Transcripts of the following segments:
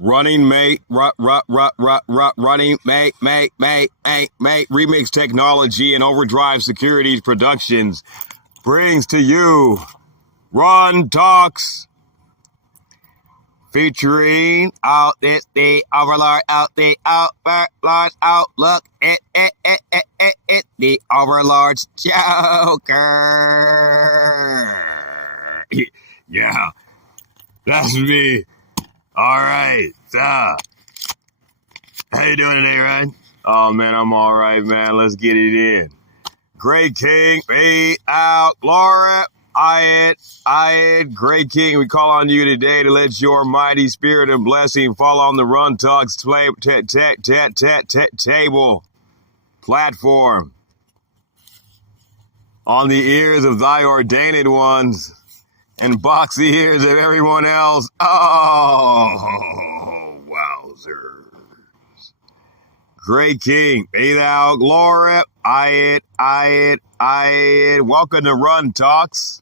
Running mate, running mate, remix technology and overdrive securities productions brings to you Runn Talks, featuring out the overlord, out the overlord's outlook, the overlord's Joker. Yeah, that's me. All right. How you doing today, Ryan? Oh, man, I'm all right, man. Let's get it in. Great King, be out, glory. Great King, we call on you today to let your mighty spirit and blessing fall on the Runn Talks table, platform, on the ears of thy ordained ones, and box the ears of everyone else. Oh, wowzers. Great King, be thou glory. Welcome to Runn Talks,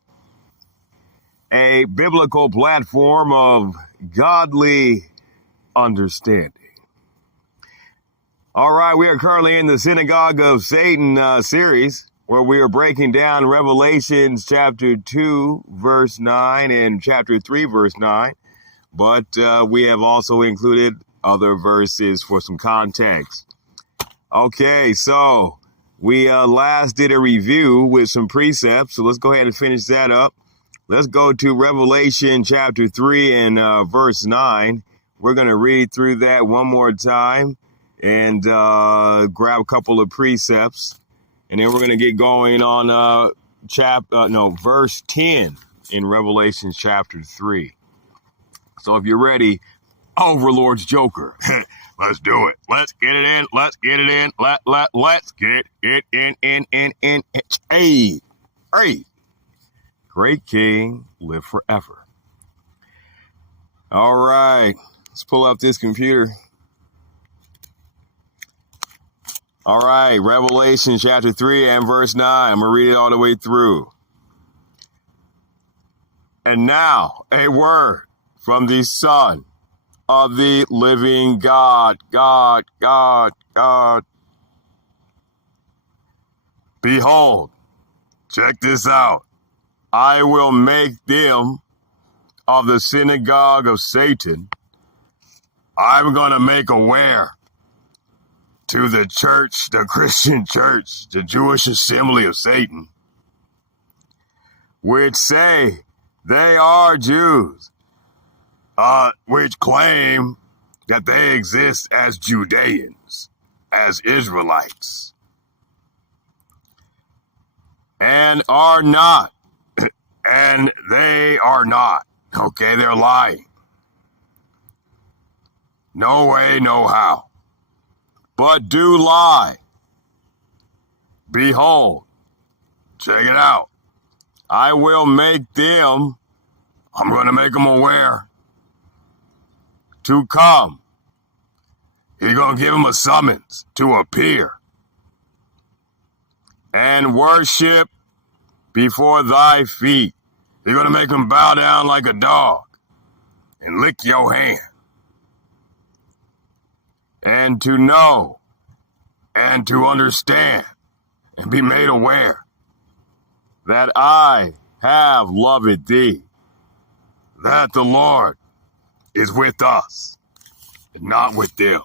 a biblical platform of godly understanding. All right, we are currently in the Synagogue of Satan series, where we are breaking down Revelations chapter 2, verse 9, and chapter 3, verse 9. But we have also included other verses for some context. Okay, so we last did a review with some precepts, so let's go ahead and finish that up. Let's go to Revelation chapter 3 and verse 9. We're going to read through that one more time and grab a couple of precepts. And then we're going to get going on verse 10 in Revelation chapter 3. So if you're ready, Overlord's Joker, let's do it. Let's get it in. Let's get it in. Let's get it in. Hey. Great King, live forever. All right. Let's pull up this computer. All right, Revelation chapter 3 and verse 9. I'm going to read it all the way through. And now a word from the Son of the living God. Behold, check this out. I will make them of the synagogue of Satan. I'm going to make aware to the church, the Christian church, the Jewish assembly of Satan, which say they are Jews, which claim that they exist as Judeans, as Israelites, and are not, and they are not. Okay, they're lying. No way, no how. But do lie. Behold, check it out. I will make them, I'm going to make them aware, to come. He's going to give them a summons to appear and worship before thy feet. You're going to make them bow down like a dog and lick your hand. And to know and to understand and be made aware that I have loved thee, that the Lord is with us and not with them.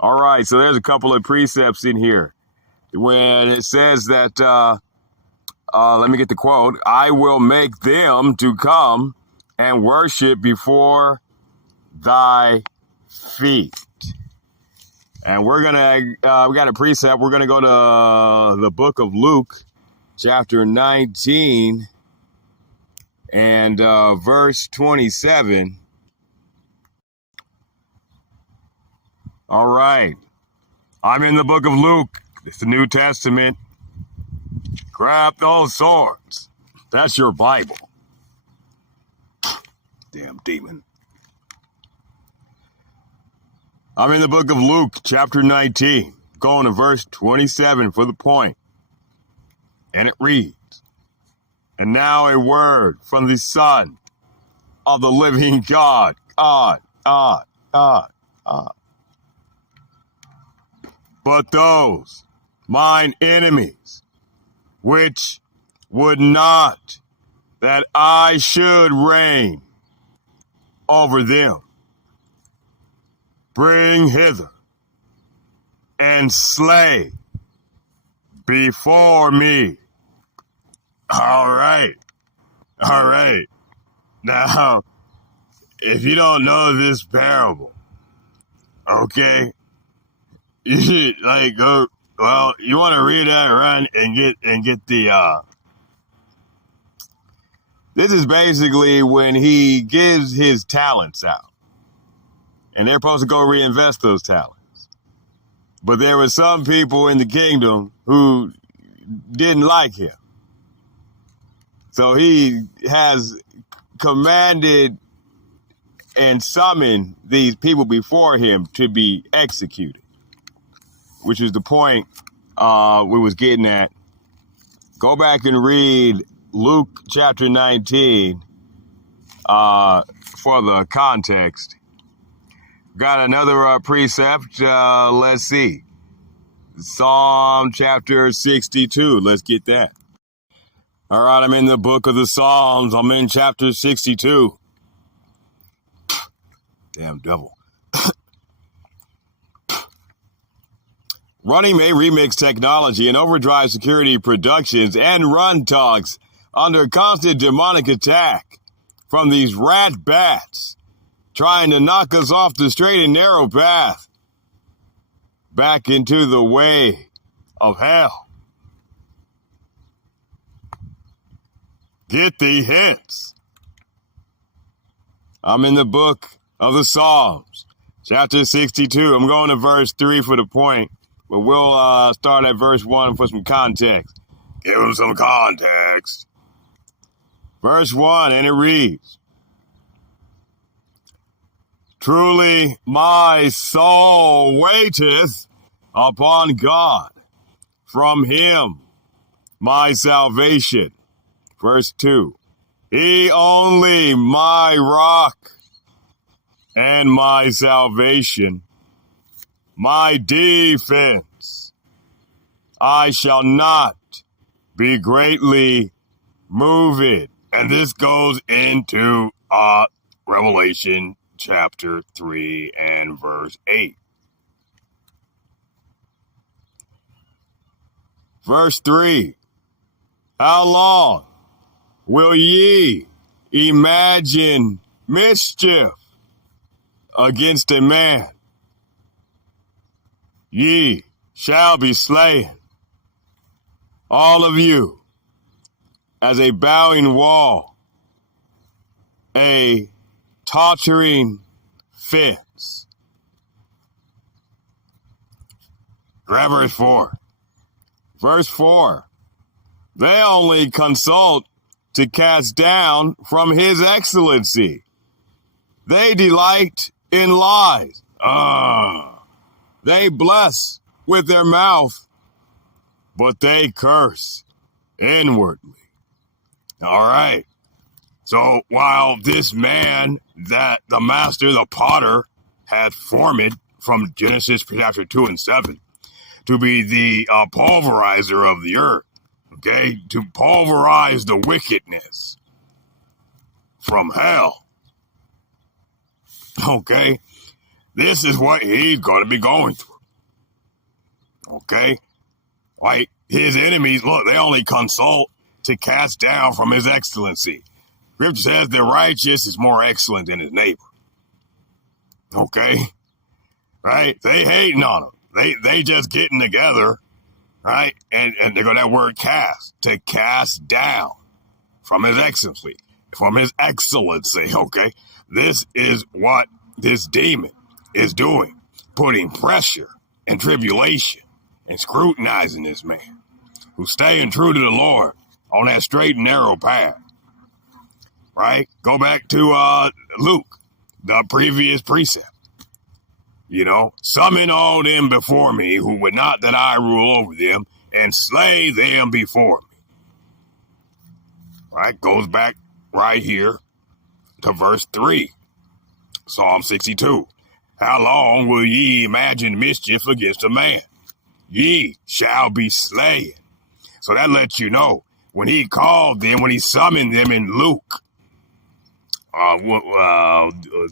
All right, so there's a couple of precepts in here. When it says that, let me get the quote, I will make them to come and worship before thy feet. And we're going to, we got a precept. We're going to go to the book of Luke, chapter 19 and verse 27. All right. I'm in the book of Luke. It's the New Testament. Grab those swords. That's your Bible. Damn demon. I'm in the book of Luke, chapter 19, going to verse 27 for the point. And it reads, and now a word from the Son of the living God. But those, mine enemies, which would not that I should reign over them, bring hither and slay before me. All right. Now, if you don't know this parable, okay, you should go. Well, you want to read that, Run, and get the. This is basically when he gives his talents out, and they're supposed to go reinvest those talents. But there were some people in the kingdom who didn't like him, so he has commanded and summoned these people before him to be executed, which is the point we was getting at. Go back and read Luke chapter 19 for the context. Got another precept. Let's see. Psalm chapter 62. Let's get that. All right, I'm in the book of the Psalms. I'm in chapter 62. Damn devil. Running may remix technology and overdrive security productions and Runn talks under constant demonic attack from these rat bats trying to knock us off the straight and narrow path back into the way of hell. Get the hints. I'm in the book of the Psalms, chapter 62. I'm going to verse 3 for the point, but we'll start at verse 1 for some context. Give them some context. Verse 1, and it reads, Truly my soul waiteth upon God, from him my salvation. Verse 2, He only my rock and my salvation, my defense. I shall not be greatly moved. And this goes into Revelation chapter 3 and verse 8. Verse 3, How long will ye imagine mischief against a man? Ye shall be slain, all of you, as a bowing wall, a tottering fence. Grab verse 4. Verse 4. They only consult to cast down from his excellency. They delight in lies. They bless with their mouth, but they curse inwardly. All right. So while this man that the master, the potter, had formed from Genesis chapter 2 and 7 to be the pulverizer of the earth, okay, to pulverize the wickedness from hell, okay, this is what he's going to be going through, okay? Like his enemies, look, they only consult to cast down from his excellency. Scripture says the righteous is more excellent than his neighbor. Okay? Right? They hating on him. They just getting together, right? And they're going to that word cast, to cast down from his excellency. From his excellency, okay? This is what this demon is doing. Putting pressure and tribulation and scrutinizing this man who's staying true to the Lord on that straight and narrow path. Right? Go back to Luke, the previous precept. You know, summon all them before me who would not that I rule over them, and slay them before me. Right? Goes back right here to verse 3, Psalm 62. How long will ye imagine mischief against a man? Ye shall be slain. So that lets you know when he called them, when he summoned them in Luke,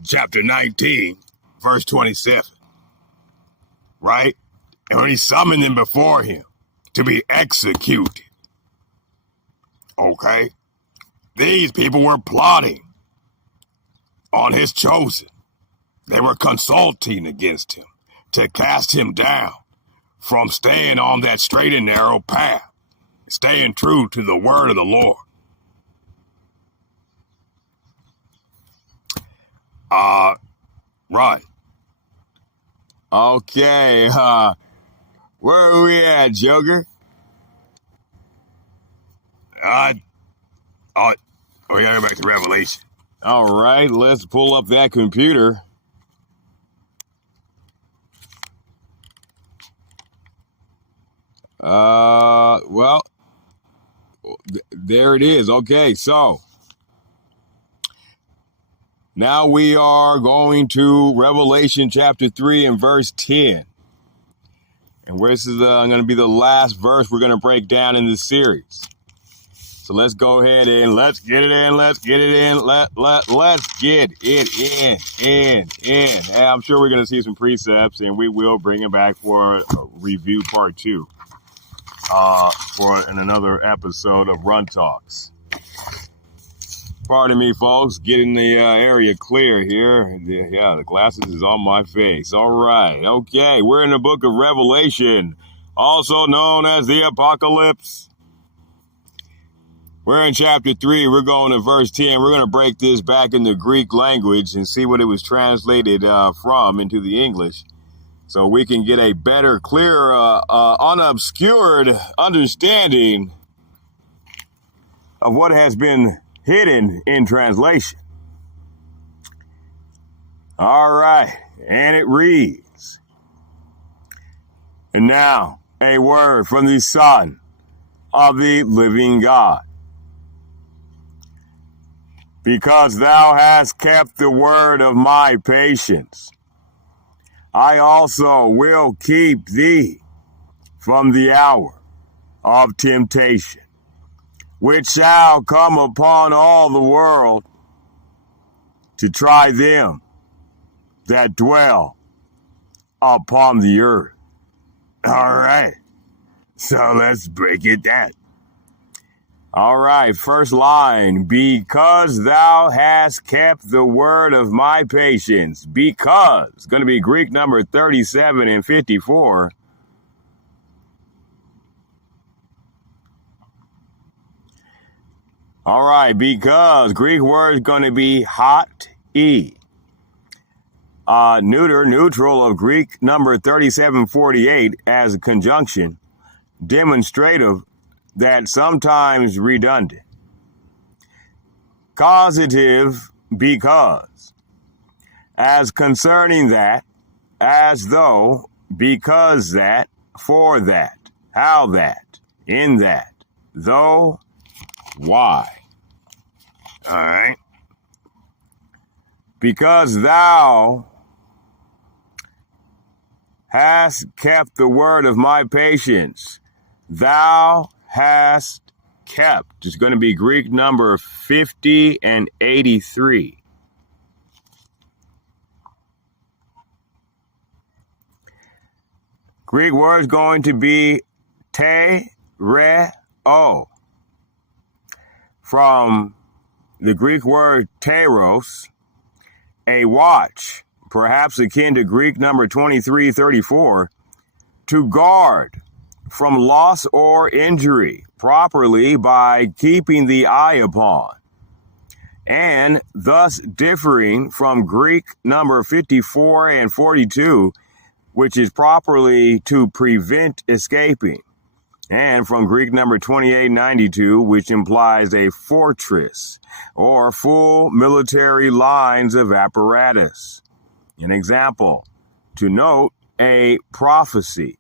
chapter 19, verse 27, right? And when he summoned them before him to be executed, okay? These people were plotting on his chosen. They were consulting against him to cast him down from staying on that straight and narrow path, staying true to the word of the Lord. Run. Okay, where are we at, Joker? We gotta go back to Revelation. All right, let's pull up that computer. Well, there it is. Okay, so now we are going to Revelation chapter 3 and verse 10. And this is going to be the last verse we're going to break down in this series. So let's go ahead and let's get it in. Let's get it in. Let's get it in. Hey, I'm sure we're going to see some precepts, and we will bring it back for review part 2 in another episode of Run Talks. Pardon me, folks. Getting the area clear here. Yeah, the glasses is on my face. All right. Okay, we're in the book of Revelation, also known as the Apocalypse. We're in chapter 3. We're going to verse 10. We're going to break this back in the Greek language and see what it was translated from into the English, so we can get a better, clearer, unobscured understanding of what has been hidden in translation. All right, and it reads, "And now a word from the Son of the living God. Because thou hast kept the word of my patience, I also will keep thee from the hour of temptation, which shall come upon all the world to try them that dwell upon the earth." All right, so let's break it down. All right, first line, because thou hast kept the word of my patience. Because, it's going to be Greek number 37 and 54. All right, because, Greek word is going to be hot e. Neutral of Greek number 3748 as a conjunction, demonstrative that sometimes redundant. Causative, because. As concerning that, as though, because that, for that, how that, in that, though, why. All right. Because thou hast kept the word of my patience. Thou hast kept. It's going to be Greek number 50 and 83. Greek word is going to be te re o, from the Greek word teros, a watch, perhaps akin to Greek number 2334, to guard from loss or injury properly by keeping the eye upon, and thus differing from Greek number 54 and 42, which is properly to prevent escaping, and from Greek number 2892, which implies a fortress or full military lines of apparatus. An example, to note a prophecy,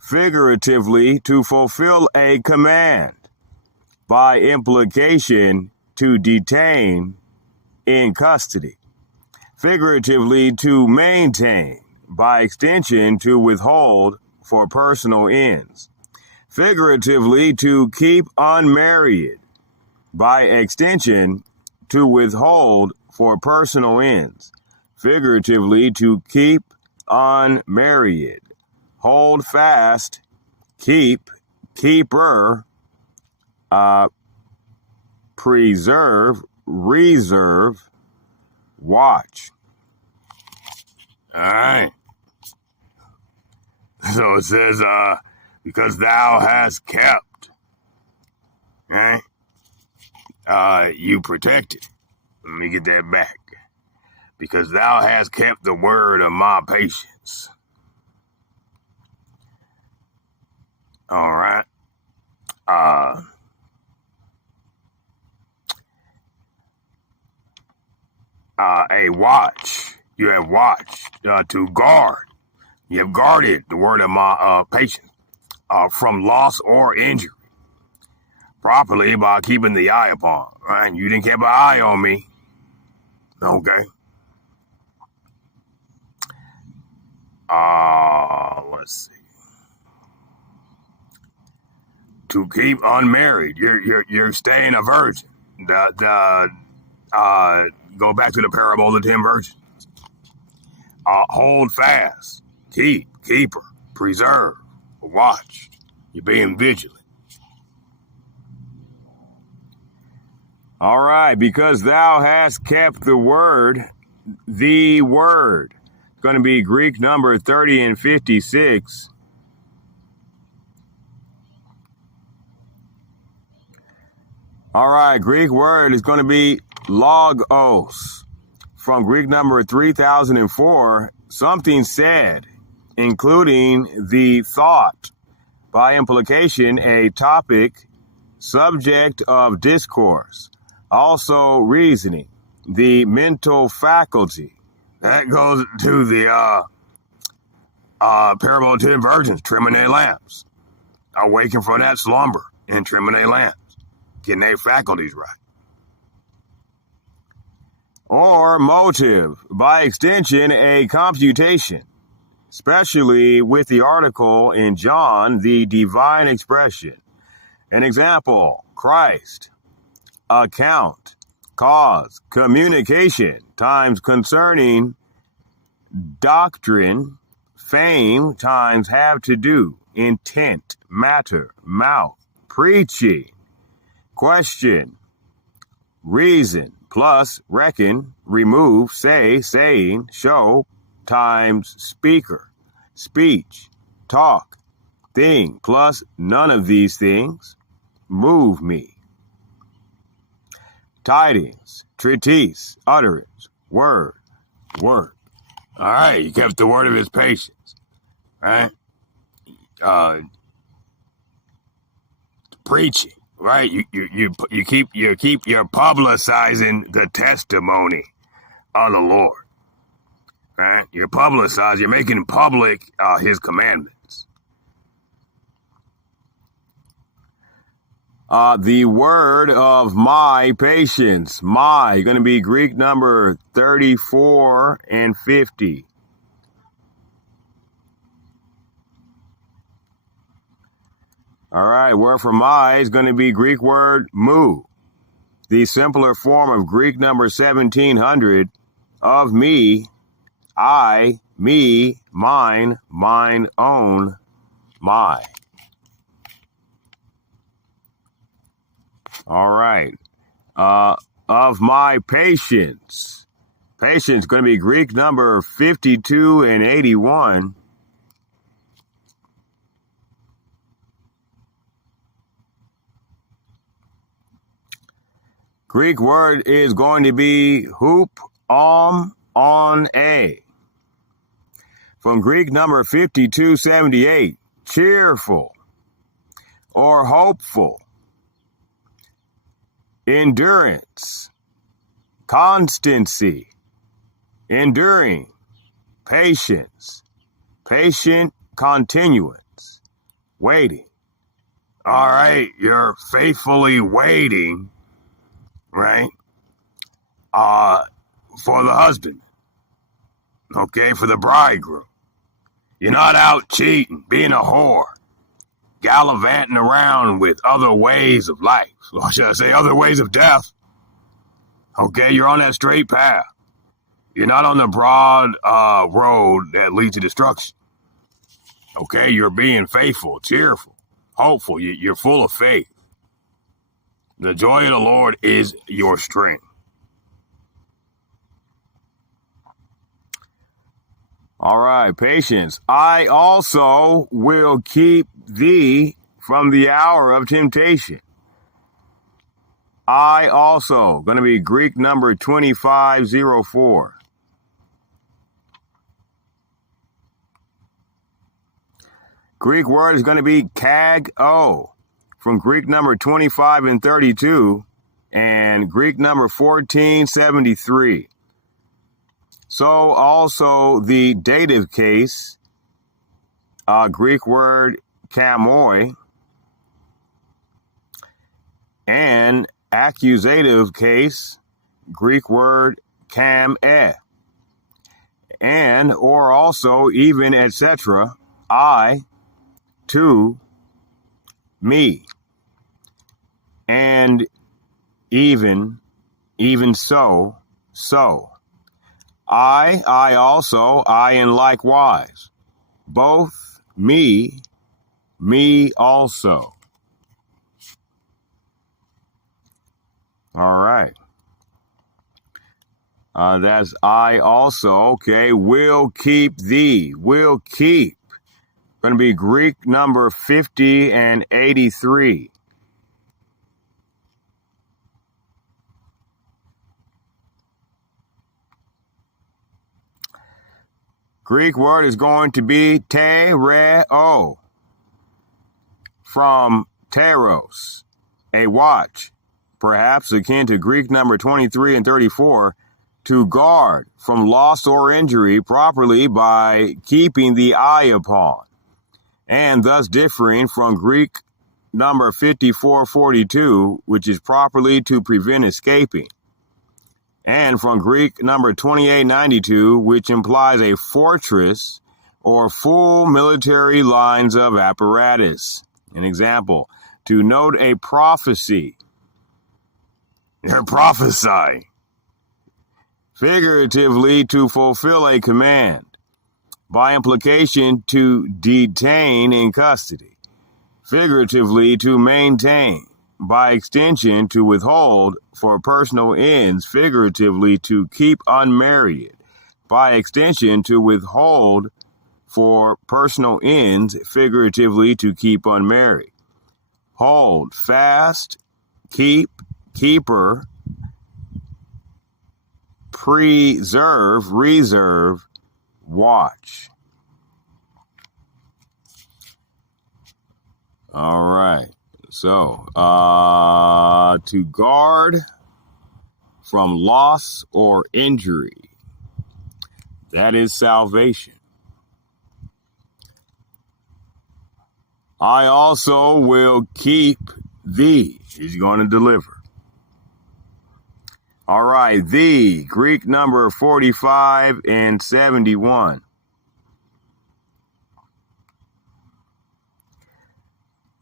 figuratively to fulfill a command, by implication to detain in custody. Figuratively, to maintain. By extension, to withhold for personal ends. Figuratively, to keep unmarried. By extension, to withhold for personal ends. Figuratively, to keep unmarried. Hold fast, keep, keeper, preserve, reserve, watch. All right. So it says, because thou hast kept, right? You protected. Let me get that back. Because thou hast kept the word of my patience. All right. A watch. You have watched to guard. You have guarded the word of my patience from loss or injury properly by keeping the eye upon. Right? You didn't keep an eye on me. Okay. Let's see. To keep unmarried, you're staying a virgin. Go back to the parable of the 10 virgins. Hold fast, keep, keeper, preserve, watch. You're being vigilant. All right, because thou hast kept the word. It's going to be Greek number 30 and 56. All right, Greek word is going to be logos. From Greek number 3004, something said, including the thought, by implication, a topic, subject of discourse, also reasoning, the mental faculty. That goes to the parable of 10 virgins trimming their lamps, awaking from that slumber and trimming their lamps, getting their faculties right. Or motive, by extension, a computation, especially with the article in John, the divine expression. An example, Christ, account, cause, communication, times concerning, doctrine, fame, times have to do, intent, matter, mouth, preaching, question, reason, plus reckon, remove, say, saying, show, times speaker, speech, talk, thing, plus none of these things move me. Tidings, treatise, utterance, word. All right, you kept the word of his patience, right? Preaching. Right, you're publicizing the testimony of the Lord. Right, you're making public his commandments. The word of my patience, my, going to be Greek number 34 and 50. All right, word for my is going to be Greek word mu, the simpler form of Greek number 1700 of me, I, me, mine, mine, own, my. All right, of my patience. Patience going to be Greek number 52 and 81. Greek word is going to be hoop on a. From Greek number 5278, cheerful or hopeful, endurance, constancy, enduring, patience, patient continuance, waiting. All right, you're faithfully waiting, right, for the husband, okay, for the bridegroom. You're not out cheating, being a whore, gallivanting around with other ways of life, or should I say other ways of death. Okay, you're on that straight path. You're not on the broad road that leads to destruction. Okay, you're being faithful, cheerful, hopeful. You're full of faith. The joy of the Lord is your strength. All right, patience. I also will keep thee from the hour of temptation. I also, going to be Greek number 2504. Greek word is going to be kag-o, from Greek number 25 and 32 and Greek number 1473. So also the dative case, Greek word kamoi, and accusative case, Greek word kam-e, and or also even etc. I, to, me, and even so, so. I also, I and likewise. Both, me also. All right. That's I also. Okay. Will keep thee. Will keep. Going to be Greek number 50 and 83. Greek word is going to be tereo, from teros, a watch, perhaps akin to Greek number 23 and 34, to guard from loss or injury properly by keeping the eye upon, and thus differing from Greek number 5442, which is properly to prevent escaping, and from Greek number 2892, which implies a fortress or full military lines of apparatus. An example, to note a prophecy. They're prophesying. Figuratively, to fulfill a command. By implication, to detain in custody. Figuratively, to maintain. By extension, to withhold for personal ends, figuratively, to keep unmarried. By extension, to withhold for personal ends, figuratively, to keep unmarried. Hold, fast, keep, keeper, preserve, reserve, watch. All right. So, to guard from loss or injury, that is salvation. I also will keep thee. He's going to deliver. All right, thee, Greek number 45 and 71.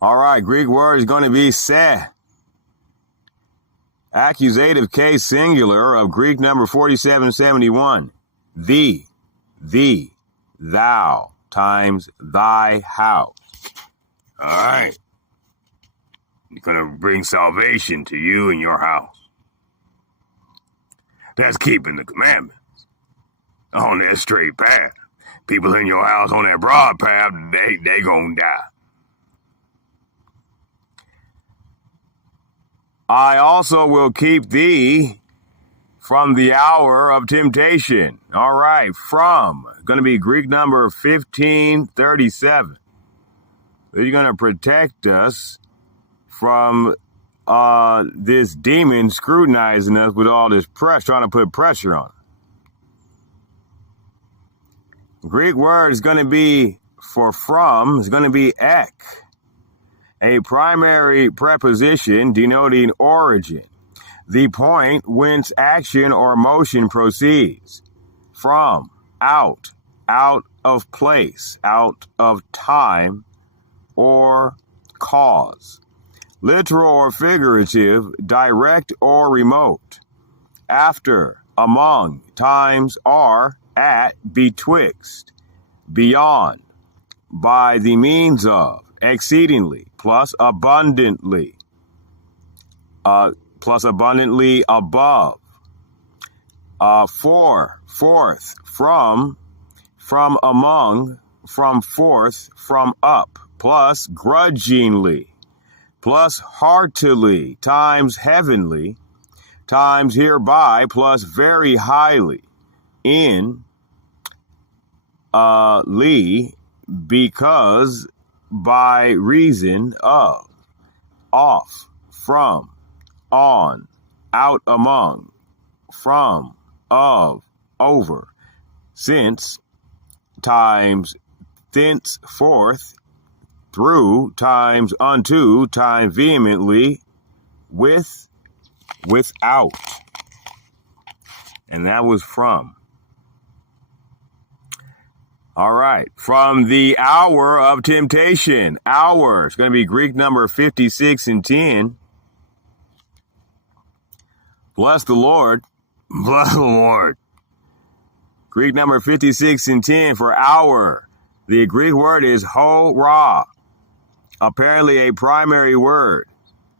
All right, Greek word is going to be se. Accusative case singular of Greek number 4771. Thee, thou, times thy house. All right. You're going to bring salvation to you and your house. That's keeping the commandments on that straight path. People in your house on that broad path, they gonna die. I also will keep thee from the hour of temptation. All right, from, going to be Greek number 1537. So you're going to protect us from this demon scrutinizing us with all this pressure, trying to put pressure on us. Greek word is going to be for from, is going to be ek, a primary preposition denoting origin, the point whence action or motion proceeds. From, out of place, out of time or cause. Literal or figurative, direct or remote. After, among, times are, at, betwixt, beyond, by the means of, exceedingly, plus abundantly above, for, forth, from among, from forth, from up, plus grudgingly, plus heartily, times heavenly, times hereby, plus very highly, in, because, by reason of, off, from, on, out among, from, of, over, since, times thenceforth, through, times unto, times vehemently, with, without. And that was from. All right. From the hour of temptation. Hour. It's going to be Greek number 56 and 10. Bless the Lord. Bless the Lord. Greek number 56 and 10 for hour. The Greek word is ho-ra. Apparently a primary word.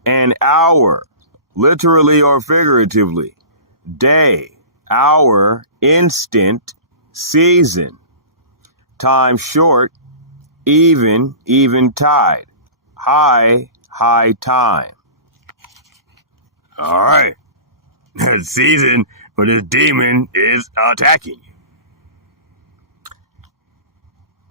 An hour. Literally or figuratively. Day. Hour. Instant. Season. Time short, even tide, high time. All right. Season when this demon is attacking you.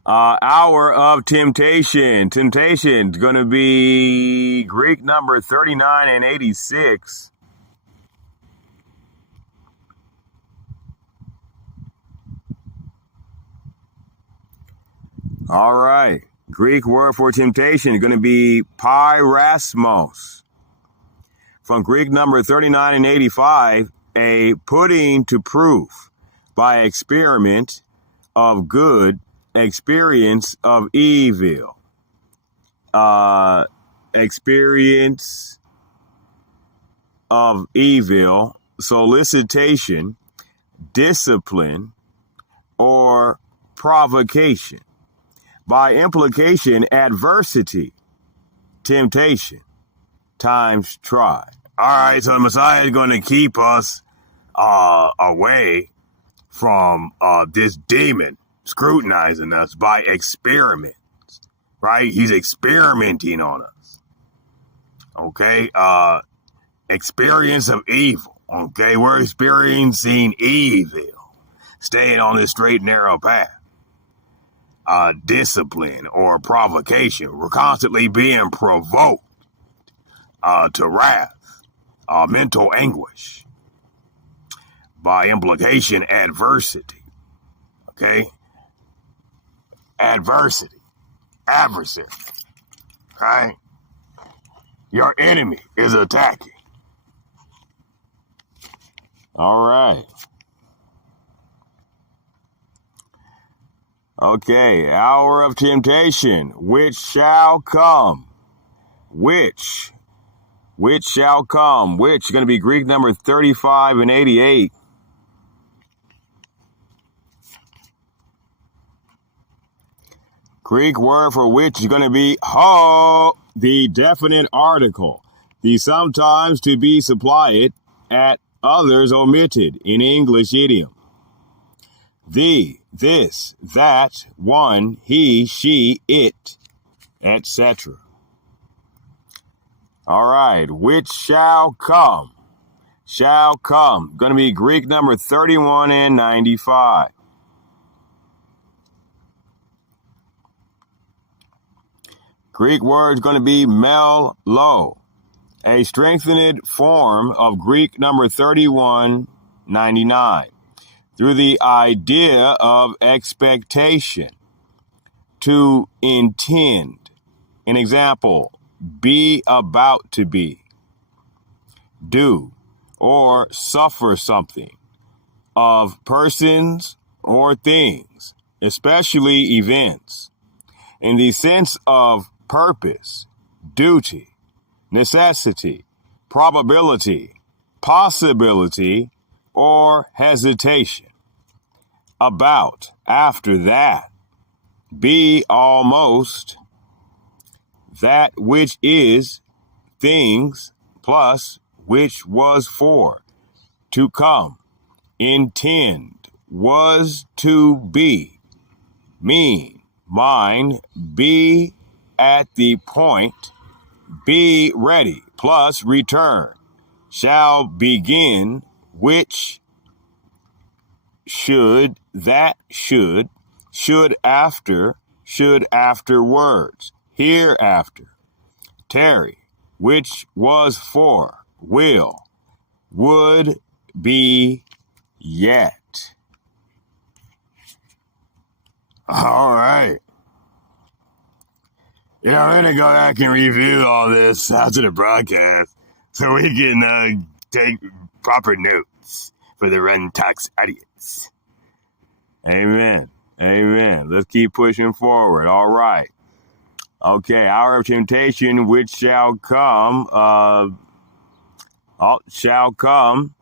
Hour of temptation. Temptation is going to be Greek number 39 and 86. All right. Greek word for temptation is going to be pyrasmos. From Greek number 39 and 85, a putting to proof by experiment of good, experience of evil. Experience of evil, solicitation, discipline, or provocation. By implication, adversity, temptation, times try. All right, so the Messiah is going to keep us away from this demon scrutinizing us by experiments, right? He's experimenting on us. Okay, experience of evil. Okay, we're experiencing evil, staying on this straight and narrow path. Discipline or provocation. We're constantly being provoked to wrath, mental anguish. By implication, adversity. Okay? Adversity. Adversary. Okay? Your enemy is attacking. All right. Okay, hour of temptation, which shall come, which shall come, which is going to be Greek number 35 and 88. Greek word for which is going to be ho, the definite article, the sometimes to be supplied, at others omitted in English idiom. The, this, that, one, he, she, it, etc. All right, which shall come. Shall come. Going to be Greek number 31 and 95. Greek word is going to be melo, a strengthened form of Greek number 3199. Through the idea of expectation, to intend. An example, be about to be, do, or suffer something. Of persons or things, especially events, in the sense of purpose, duty, necessity, probability, possibility, or hesitation. About, after that. Be almost, that which is, things, plus which was for, to come, intend, was to be, mean, mind, be at the point, be ready, plus return, shall begin, which should, that should after, should afterwards, hereafter, tarry, which was for, will, would be, yet. All right. I'm going to go back and review all this after the broadcast so we can take proper notes for the Runn Talks audience. Amen. Amen. Let's keep pushing forward. All right. Okay. Hour of temptation, which shall come. Shall come.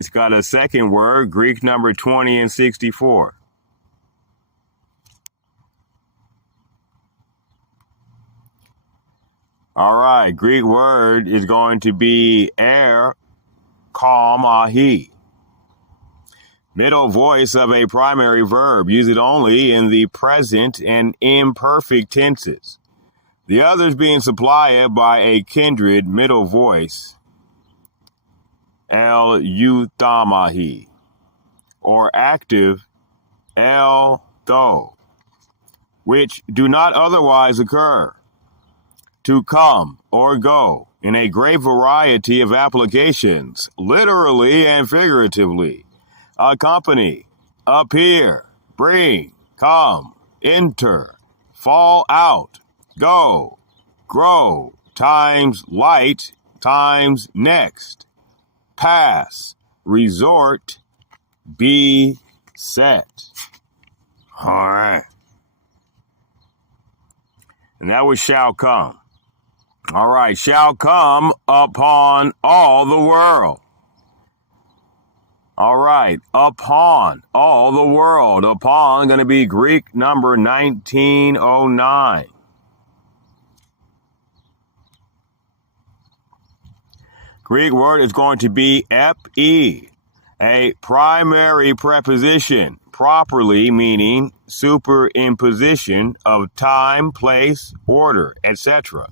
It's got a second word, Greek number 20 and 64. All right. Greek word is going to be kalmahi. Middle voice of a primary verb. Use it only in the present and imperfect tenses. The others being supplied by a kindred middle voice, el euthamahi, or active, el tho, which do not otherwise occur. To come or go in a great variety of applications, literally and figuratively. Accompany, appear, bring, come, enter, fall out, go, grow, times light, times next, pass, resort, be set. All right. And that was shall come. All right. Shall come upon all the world. All right, upon all the world. Upon going to be Greek number 1909. Greek word is going to be epi, a primary preposition, properly meaning superimposition of time, place, order, etc.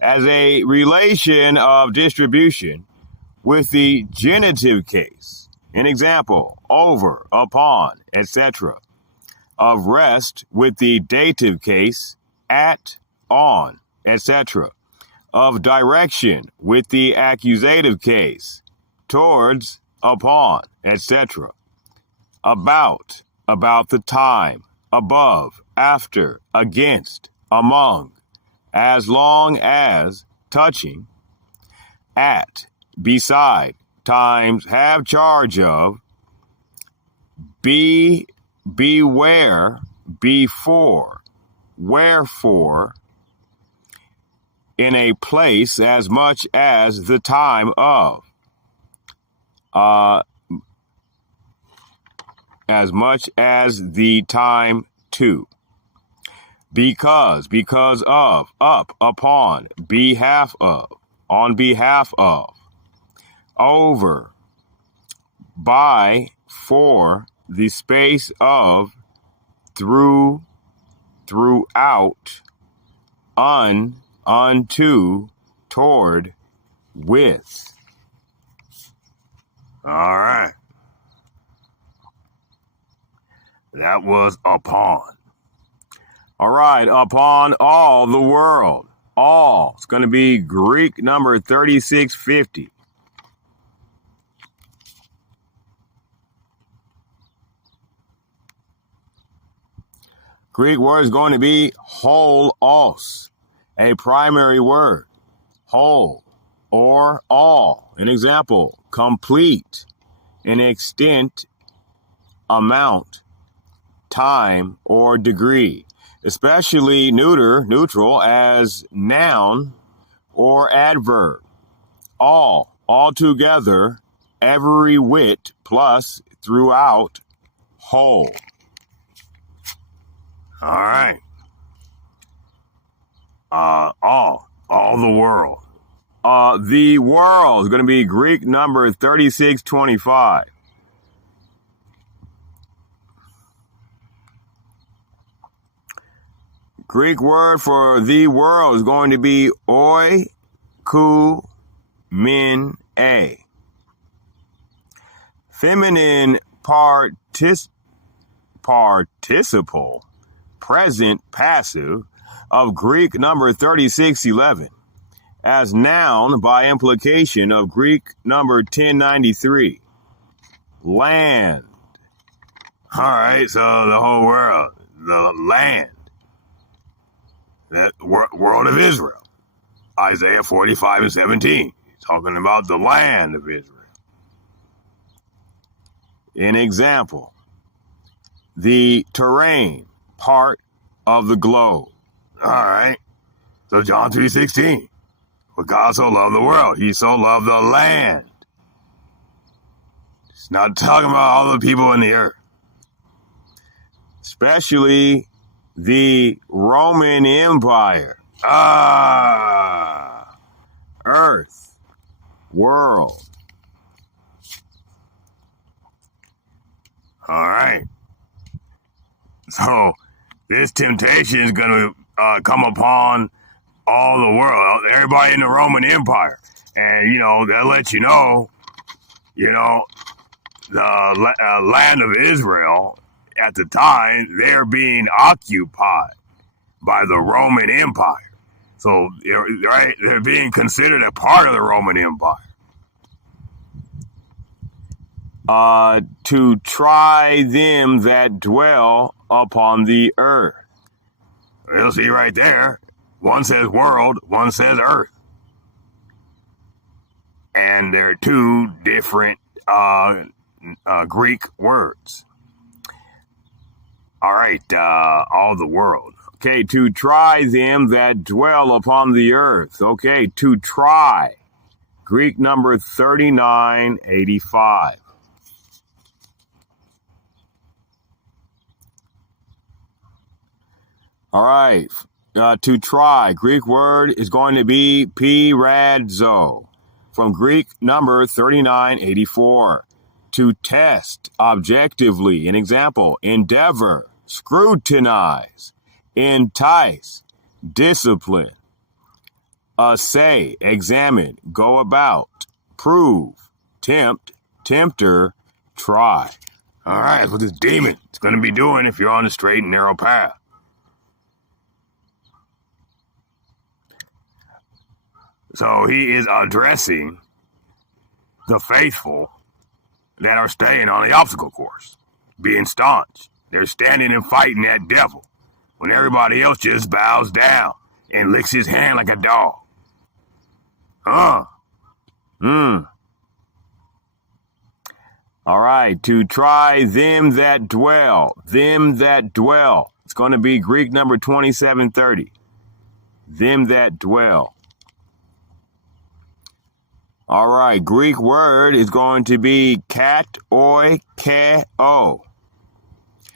As a relation of distribution with the genitive case. An example, over, upon, etc. Of rest with the dative case, at, on, etc. Of direction with the accusative case, towards, upon, etc. About the time, above, after, against, among, as long as, touching, at, beside, times, have charge of, be, beware, before, wherefore, in a place as much as the time of, as much as the time to, because of, up, upon, behalf of, on behalf of, over, by, for, the space of, through, throughout, unto, toward, with. All right. That was upon. All right, upon all the world. All. It's going to be Greek number 3650. Greek word is going to be whole os, a primary word, whole or all. An example, complete, an extent, amount, time, or degree, especially neutral as noun or adverb. Altogether, every whit, plus, throughout, whole. All right. All the world. The world is going to be Greek number 3625. Greek word for the world is going to be oikoumene. Feminine participle, present passive, of Greek number 3611. As noun by implication of Greek number 1093. Land. All right, so the whole world, the land. That world of Israel. Isaiah 45:17. Talking about the land of Israel. An example. The terrain, part of the globe. All right. So John 3:16. For God so loved the world, he so loved the land. It's not talking about all the people in the earth. Especially the Roman Empire. Earth, world. All right. So this temptation is going to come upon all the world, everybody in the Roman Empire. And, they'll let you know, the land of Israel at the time, they're being occupied by the Roman Empire. So, right, they're being considered a part of the Roman Empire. To try them that dwell upon the earth. You'll see right there, one says world, one says earth. And they're two different Greek words. All right, all the world. Okay, to try them that dwell upon the earth. Okay, to try. Greek number 3985. All right, to try. Greek word is going to be piradzo, from Greek number 3984. To test objectively. An example, endeavor, scrutinize, entice, discipline, assay, examine, go about, prove, tempt, tempter, try. All right, that's what this demon is going to be doing if you're on the straight and narrow path. So he is addressing the faithful that are staying on the obstacle course, being staunch. They're standing and fighting that devil when everybody else just bows down and licks his hand like a dog. All right, to try them that dwell. Them that dwell. It's going to be Greek number 2730. Them that dwell. All right, Greek word is going to be katoikeo,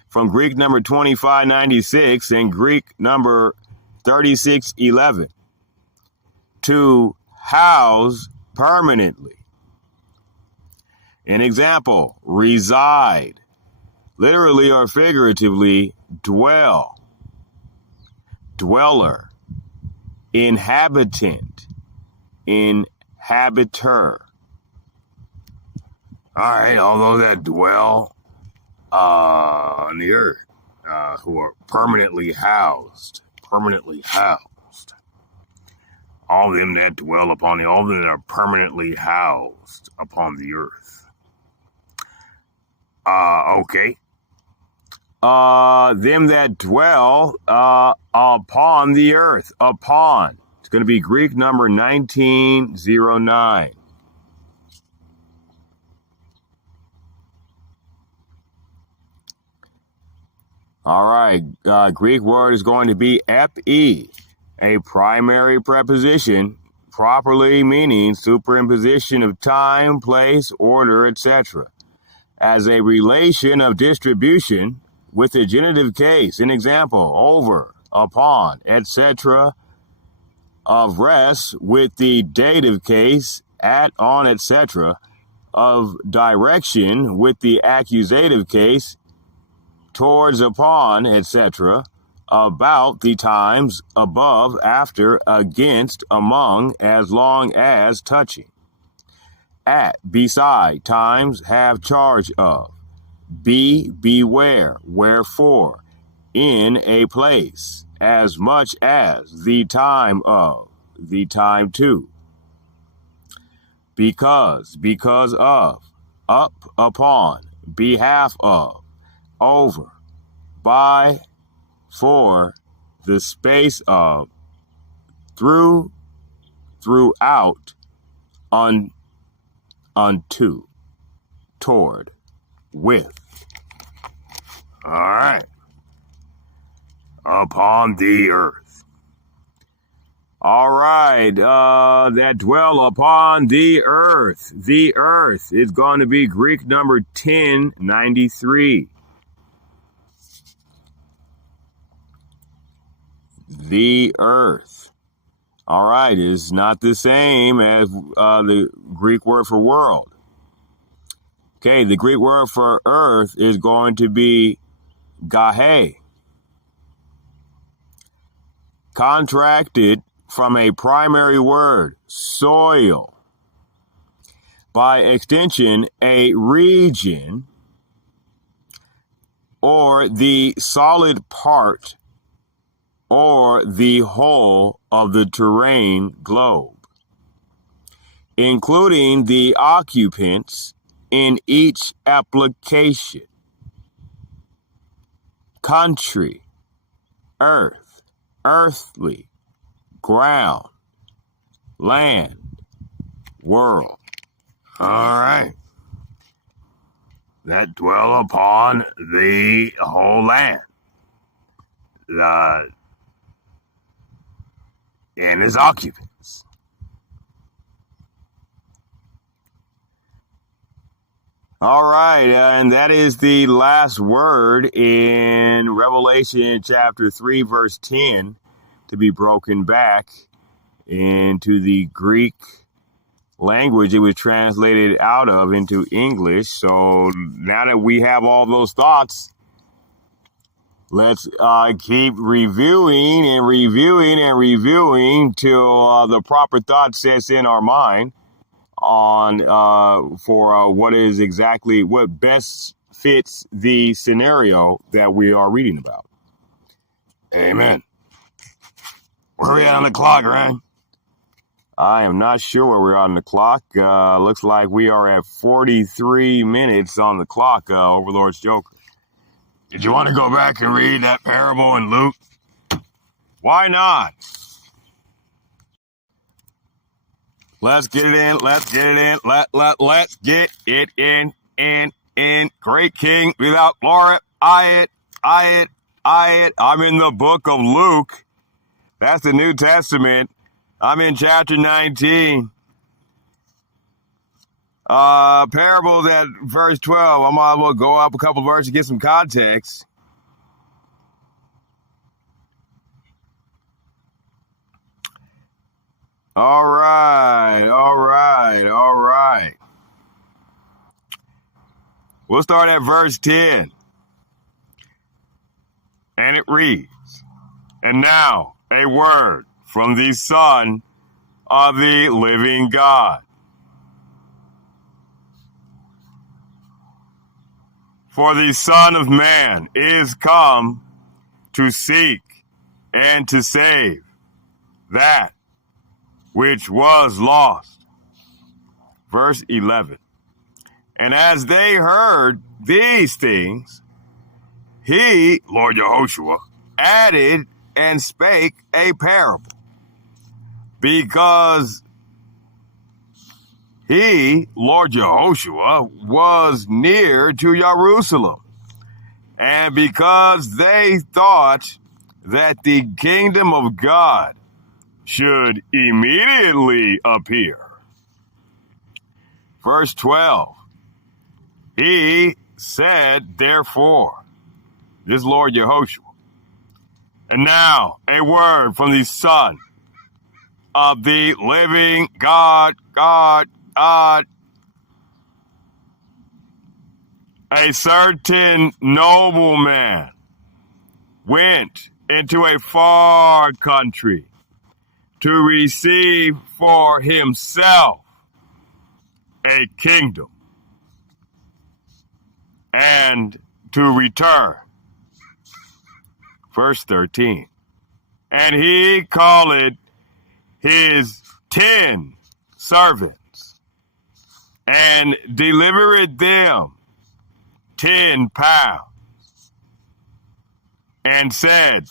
from Greek number 2596 and Greek number 3611. To house permanently. An example, reside, literally or figuratively, dwell, dweller, inhabitant, inhabitor. All right, all those that dwell on the earth, who are permanently housed. All of them that dwell upon the, all of them that are permanently housed upon the earth. Okay. Them that dwell upon the earth. Upon. It's going to be Greek number 1909. All right, Greek word is going to be epi, a primary preposition, properly meaning superimposition of time, place, order, etc. as a relation of distribution with the genitive case. An example, over, upon, etc. of rest with the dative case, at, on, etc. of direction with the accusative case, towards, upon, etc. about the times, above, after, against, among, as long as, touching. At, beside, times, have charge of. Be, beware, wherefore, in a place, as much as, the time of, the time to. Because of, up, upon, behalf of, over, by, for, the space of, through, throughout, unto, toward, with. All right. Upon the earth. All right. That dwell upon the earth. The earth is going to be Greek number 1093. The earth. All right. Is not the same as the Greek word for world. Okay. The Greek word for earth is going to be gahe. Contracted from a primary word, soil. By extension, a region or the solid part or the whole of the terrain globe, including the occupants in each application. Country, earth, earthly, ground, land, world. All right. That dwell upon the whole land. And its occupants. All right, and that is the last word in Revelation chapter 3, verse 10, to be broken back into the Greek language it was translated out of into English. So now that we have all those thoughts, let's keep reviewing and reviewing and reviewing till the proper thought sets in our mind on for what best fits the scenario that we are reading about. Amen. Where are we at on the clock, Ryan? I am not sure where we're on the clock. Looks like we are at 43 minutes on the clock, Overlord's Joker. Did you want to go back and read that parable in Luke? Why not? Let's get it in. Let's get it in. Let's get it in. Great King without glory. I it. I'm in the book of Luke. That's the New Testament. I'm in chapter 19. Parables at verse 12. I might as well go up a couple verses to get some context. All right. We'll start at verse 10. And it reads, and now a word from the Son of the living God. For the Son of Man is come to seek and to save that which was lost. Verse 11. And as they heard these things, he, Lord Yehoshua, added and spake a parable, because he, Lord Yehoshua, was near to Jerusalem, And because they thought that the kingdom of God should immediately appear. Verse 12, he said, therefore, this Lord Yehoshua, and now a word from the Son of the living God. A certain nobleman went into a far country to receive for himself a kingdom and to return. Verse 13. And he called his 10 servants and delivered them 10 pounds and said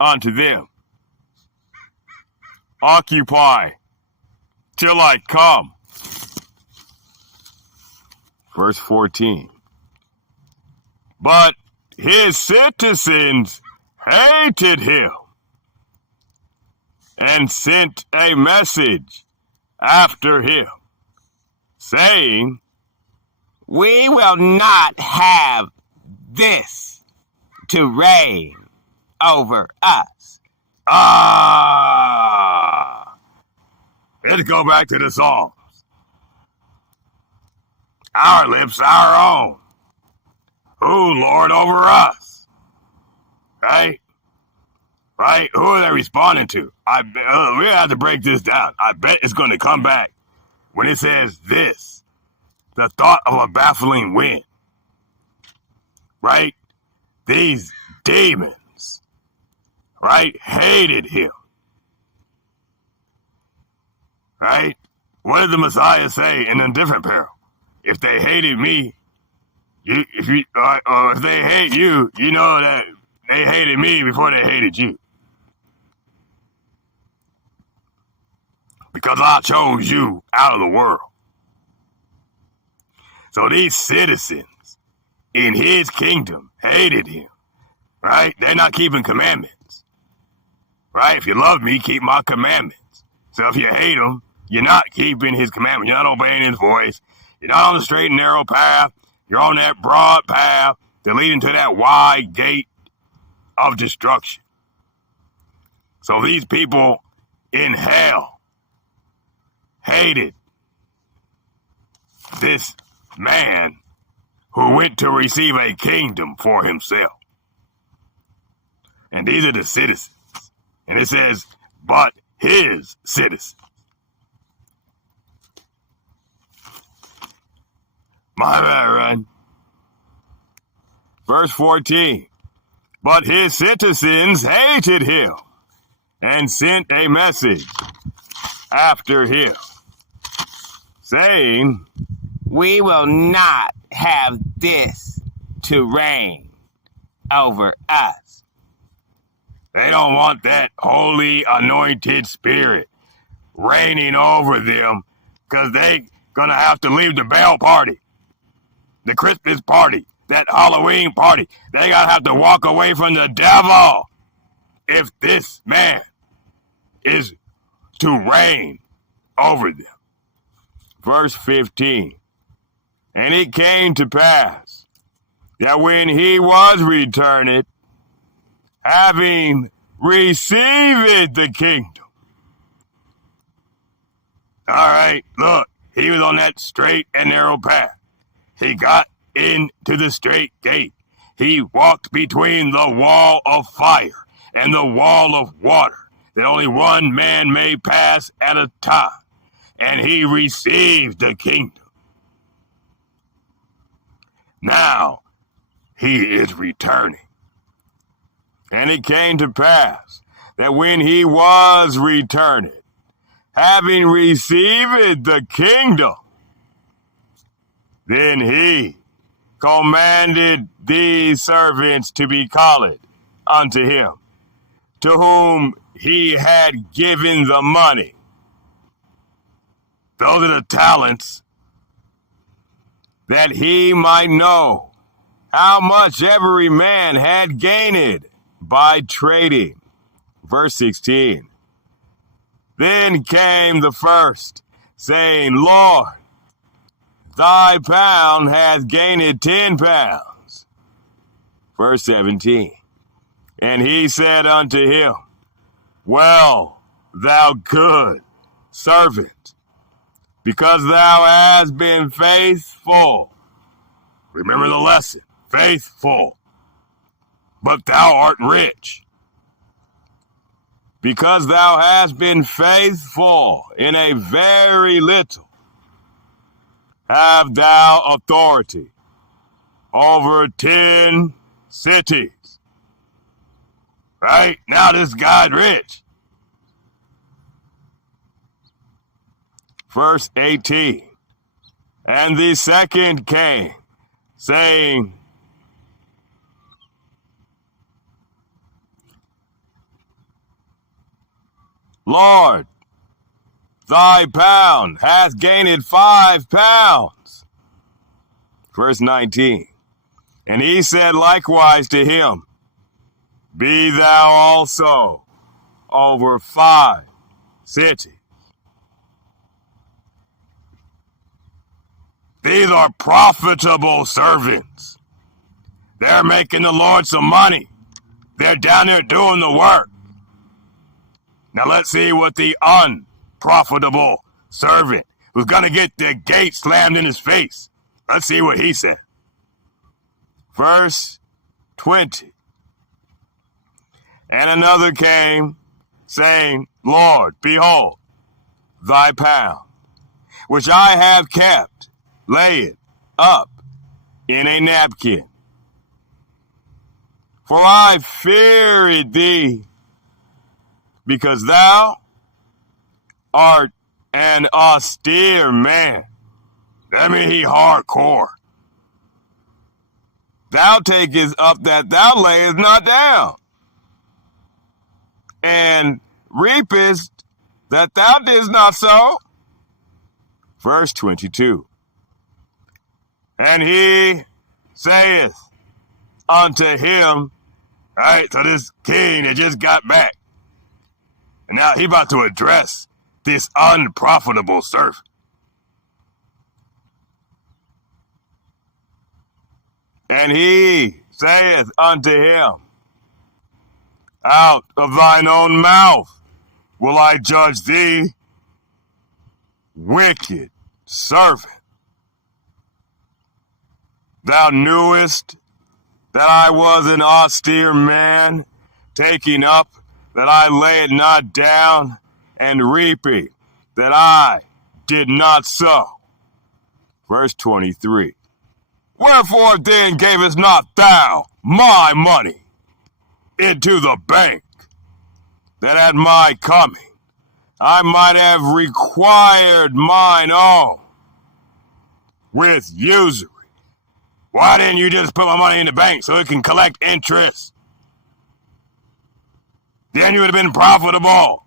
unto them, occupy till I come. Verse 14. But his citizens hated him and sent a message after him, saying, we will not have this to reign over us. Let's go back to the Psalms. Our lips, our own. Who lord over us? Right? Right? Who are they responding to? We have to break this down. I bet it's going to come back when it says this. The thought of a baffling wind. Right? These demons, right, hated him. Right? What did the Messiah say in a different parable? If they hated me, if they hate you, you know that they hated me before they hated you. Because I chose you out of the world. So these citizens in his kingdom hated him. Right? They're not keeping commandments. Right? If you love me, keep my commandments. So if you hate him, you're not keeping his commandments. You're not obeying his voice. You're not on the straight and narrow path. You're on that broad path that leads to that wide gate of destruction. So these people in hell hated this man who went to receive a kingdom for himself. And these are the citizens. And it says, but his citizens. My bad, Runn. Verse 14. But his citizens hated him and sent a message after him, saying, we will not have this to reign over us. They don't want that holy anointed spirit reigning over them, because they gonna have to leave the Bell party, the Christmas party, that Halloween party. They gotta have to walk away from the devil if this man is to reign over them. Verse 15. And it came to pass that when he was returned, having received the kingdom. All right, look, he was on that straight and narrow path. He got into the straight gate. He walked between the wall of fire and the wall of water, that only one man may pass at a time. And he received the kingdom. Now he is returning. And it came to pass that when he was returned, having received the kingdom, then he commanded these servants to be called unto him, to whom he had given the money. Those are the talents, that he might know how much every man had gained by trading. Verse 16. Then came the first, saying, Lord, thy pound hath gained 10 pounds. Verse 17. And he said unto him, Well, thou good servant, because thou hast been faithful. Remember the lesson, faithful. But thou art rich. Because thou hast been faithful in a very little, have thou authority over 10 cities. Right? Now this guy's rich. Verse 18. And the second came, saying, Lord, thy pound hath gained 5 pounds. Verse 19. And he said likewise to him, Be thou also over 5 cities. These are profitable servants. They're making the Lord some money. They're down there doing the work. Now let's see what the unprofitable servant who's going to get the gate slammed in his face. Let's see what he said. Verse 20. And another came, saying, Lord, behold, thy pound, which I have kept, lay it up in a napkin. For I feared thee, because thou art an austere man. That means he hardcore. Thou takest up that thou layest not down, and reapest that thou didst not sow. Verse 22. And he saith unto him, all right, so this king that just got back, and now he about to address this unprofitable servant. And he saith unto him, Out of thine own mouth will I judge thee, wicked servant. Thou knewest that I was an austere man, taking up that I lay it not down, and reaping that I did not sow. Verse 23. Wherefore then gavest not thou my money into the bank, that at my coming I might have required mine own with usury? Why didn't you just put my money in the bank so it can collect interest? Then you would have been profitable.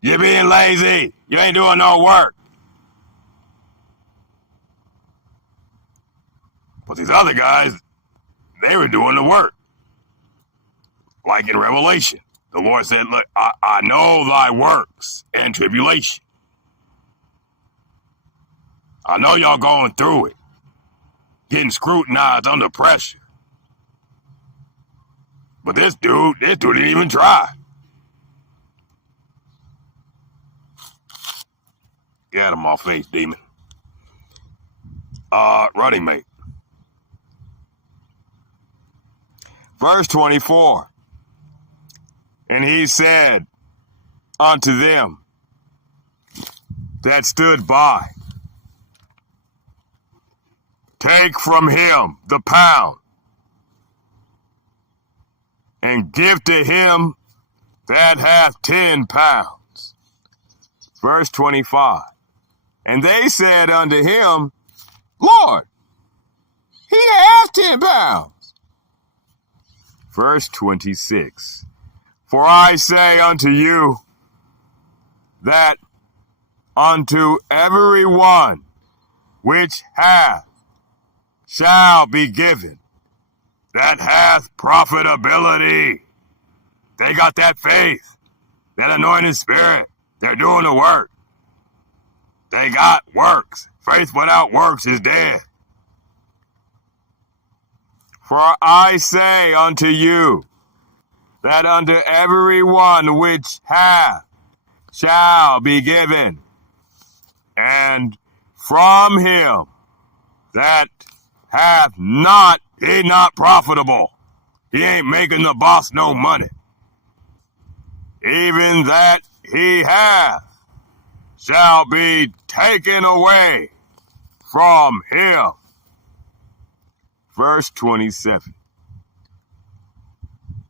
You're being lazy. You ain't doing no work. But these other guys, they were doing the work. Like in Revelation, the Lord said, look, I know thy works and tribulation. I know y'all going through it, getting scrutinized under pressure. But this dude didn't even try. Get out of my face, demon. Running mate. Verse 24. And he said unto them that stood by, Take from him the pound, and give to him that hath 10 pounds. Verse 25. And they said unto him, Lord, he hath 10 pounds. Verse 26. For I say unto you, that unto every one which hath shall be given that hath profitability. They got that faith, that anointed spirit. They're doing the work. They got works. Faith without works is dead. For I say unto you, that unto every one which hath shall be given, and from him that hath not, he not profitable. He ain't making the boss no money. Even that he hath shall be taken away from him. Verse 27.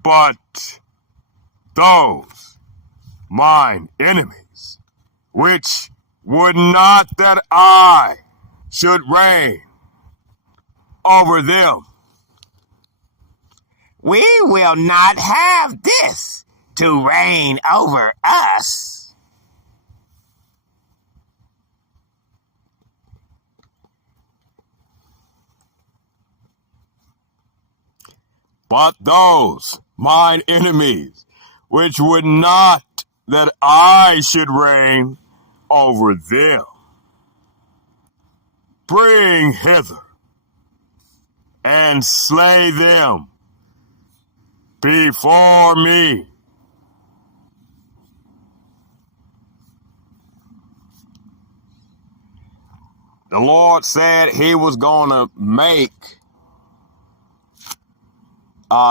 But those mine enemies, which would not that I should reign over them, we will not have this to reign over us. But those mine enemies, which would not that I should reign over them, bring hither and slay them before me. The Lord said he was going to make,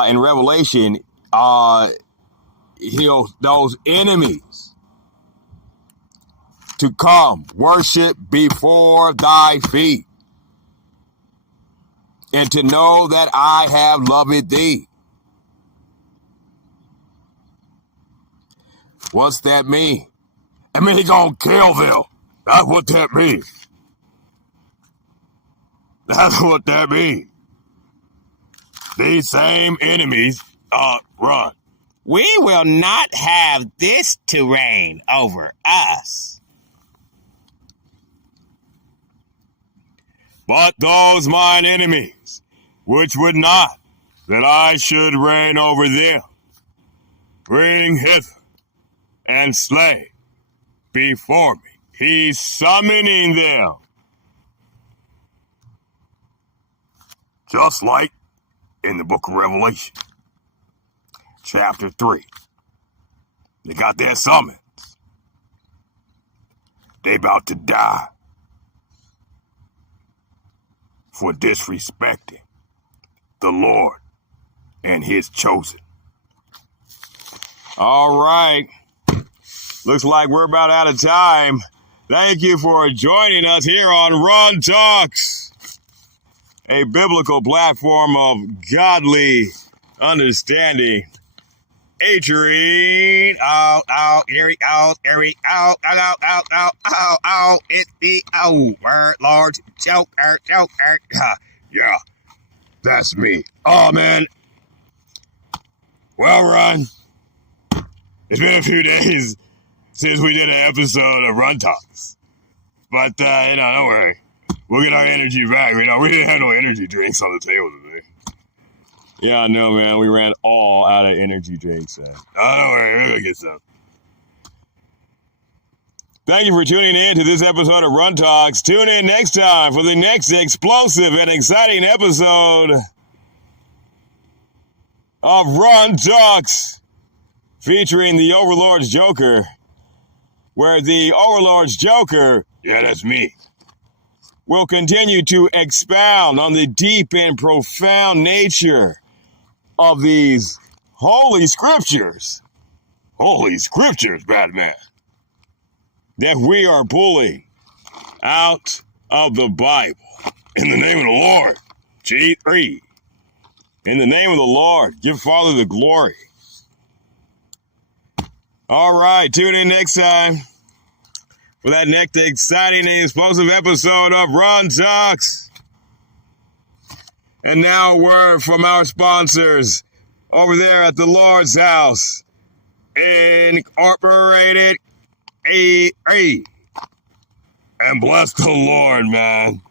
in Revelation, those enemies to come worship before thy feet, and to know that I have loved thee. What's that mean? I mean, he gonna kill them. That's what that means. That's what that means. These same enemies, run. We will not have this to reign over us. But those mine enemies, which would not that I should reign over them, bring hither and slay before me. He's summoning them. Just like in the book of Revelation, chapter 3. They got their summons. They about to die for disrespecting the Lord and his chosen. All right. Looks like we're about out of time. Thank you for joining us here on Runn Talks, a biblical platform of godly understanding. Featuring it's the large joker. Yeah, that's me. Oh, man. Well, Runn, it's been a few days since we did an episode of Runn Talks. But, don't worry. We'll get our energy back. We didn't have no energy drinks on the table today. Yeah, I know, man. We ran all out of energy drinks. Don't worry. We're going to get some. Thank you for tuning in to this episode of Runn Talks. Tune in next time for the next explosive and exciting episode of Runn Talks, featuring the Overlord's Joker, where the Overlord's Joker, yeah, that's me, will continue to expound on the deep and profound nature of these holy scriptures. Holy scriptures, Batman, that we are pulling out of the Bible. In the name of the Lord. G3. In the name of the Lord, give Father the glory. All right, tune in next time for that next exciting and explosive episode of Runn Talks. And now a word from our sponsors over there at the Lord's House Incorporated. And bless the Lord, man.